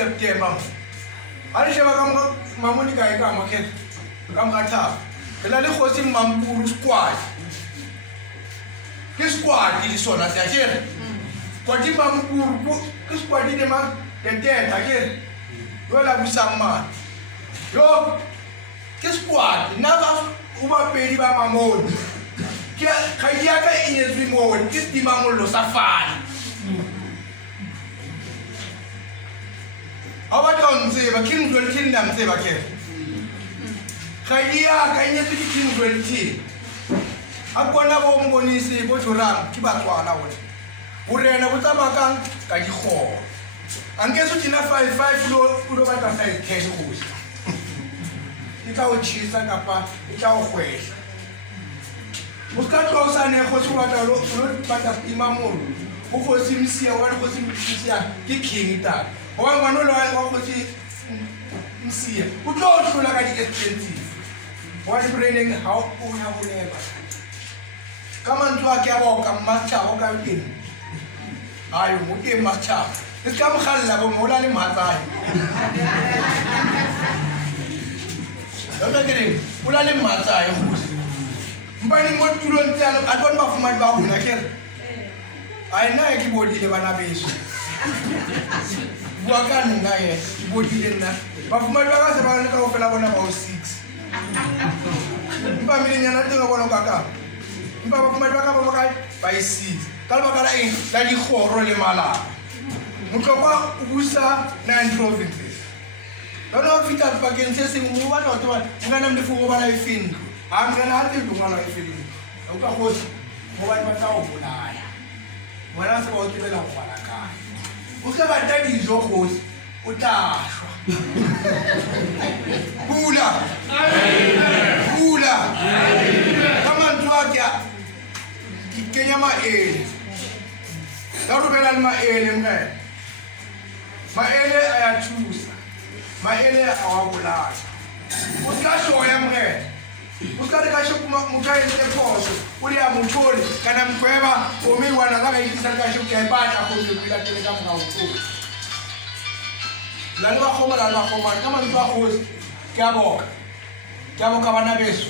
September. I shall come Mamonica market. Come at her. The little hosting Mampuru squad. This squad is on as I said. What if Mampuru, this squad did the dead again? Well, I was some man. Yo, this squad never overpaid by Mamon. Kayaka in his remote, this the Mamolo Safari. Abaton save king will kill them save again. Kaya kanya to king will tea. Upon a woman is able to run, keep up 1 hour. Urena with a macan, Kajiho. And guess what in a 5 low over side can use. It's our cheese and upper, it's our way. Muscat and a horse water, but a imamon, who was him see a one was him see king that. One was see, who don't feel like expensive. What is raining? How old have we ever? Come on to a cabo, come matcha, or come in. I would give matcha. It's come Halla, more than Matai. Don't get him, put on him Matai. But what you don't tell, I don't know my babu. I know a keyboard in the base. Wakan Naya, body in that. But my brother's about 6. Family, nothing about Baka. My brother by 6. Kalbaka, that is for Rolimala. Mukawa, Usa, 9 provinces. Don't know if it has back saying one or two. I'm going to do what I think. I'm going to have to do what I feel. I'm going to host one Matao. When I was about to get off Malaka. Ukaba daddy is your host. Utashwa. Hula. Hula. Come on, Twakia. Kenya ma ele. Darubela ma ele mwe. Ma ele ayachusa. Ma ele awabula. Uskasho ya mwe. Uskade kasho mukaye teposo. Uli ya mutoli kana mkweba omi wana kama ikisa kasho kebata kwa bila tele kama ngauko. La khoma kama ntwa khosi kyabo. Kyabo kabana beso.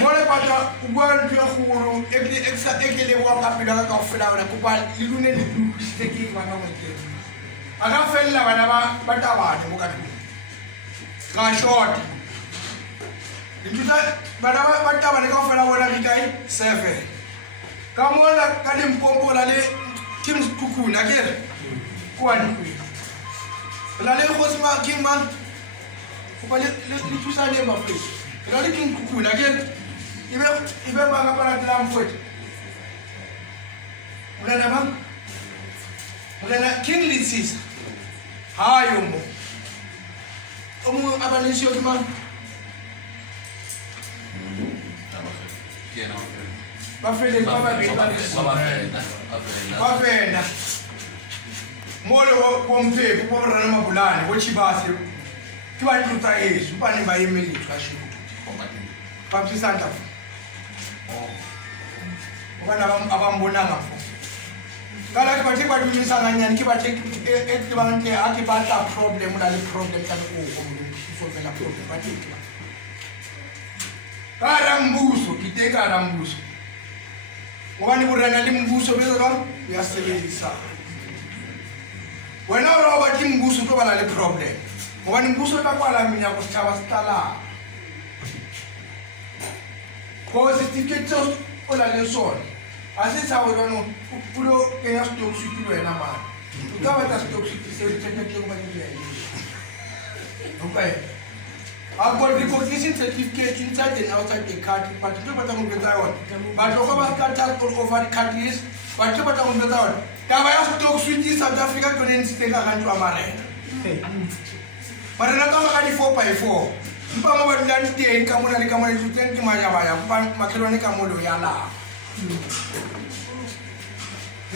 Mole pata ubwan pia khuru ekele wa kapila ka ofela na kupa ilune lidu steki wana mweke. Aga fella bana batabana mukatu. Ka short. Ituta bana batabana ka ofela wana bikai 7. Kamola kadim pompo la le kim kuku na ger. Kwani. La le khosma kimman. Kupa le tusa le mafri. Lori king kuku na gen ibe banga para tlam foot mulana king litsis hayo mo omu abanisio man bafele bafenda molo kompe kuborana mabulani wochibase kiba tuta yesu bani bayemeli twashi Pamsi Santa. Wana abambonanga fo. Kala kibate kwa dumisanganya kibate ekibante akibata problem la problem kana ko solve la problem batiki. Karambuso kiteka rambuso. Wani burana limbuso beza ya sebelisa. Wena ro ba kimbuso to bala le problem. Wani mbuso ta kwala minya ko chawa stala. Because it's ticket just all a lesson. As it's how we don't know, Pulo can have to shoot you in a man. You can't have to shoot the okay. I've got recognition certificate inside and outside the card, but you don't know the town. But over card over the card list, but you don't know the town. Can I have to talk sweetie South Africa to then stay a hand to a marine? But another 4x4. Mpama wadani tie kamuna ni kamuna tutenti manya baya makironi kamulo yala.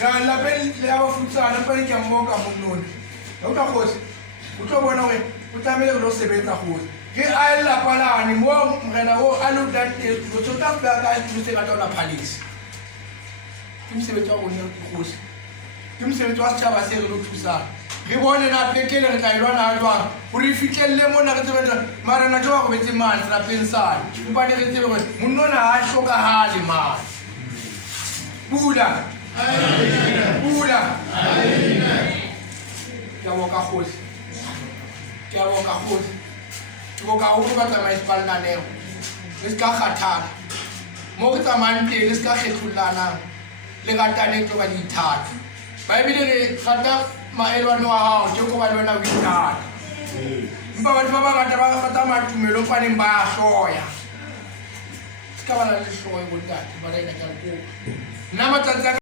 lapeng le ya bafutsana pa ke mo ka monone o ka kgosi o tlo bona gore o tlamele go sebetsa kgosi ke a ela palane mo morena o a lo dante o tsota ba ka tsose ka tona palace ke mosebetsi wa rona kgosi ke mosebetsi wa setšhaba se re lo thusang re bone na pekele re tla ilwana a jwang gore e fitlhelele mona re tsebetsa marena jo wa go betse mane lapeng sane mpane re tsebe gore monnona ga a tlhokagale mane pula pula ke a boka kgosi ke a boka kgosi ke boka go ba tsamaise ba lenaneo le se ka kgathala mo re tsamayang teng le se ka kgethollanang le ratane tlo ka diithata baebile re rata maelwane wa gago ke ko ba le wena o ithata empa batho ba bangata ba rata matumelo paneng ba a hloya se ka bana le hloye bontate ba raena ke a kopa nna matsatsi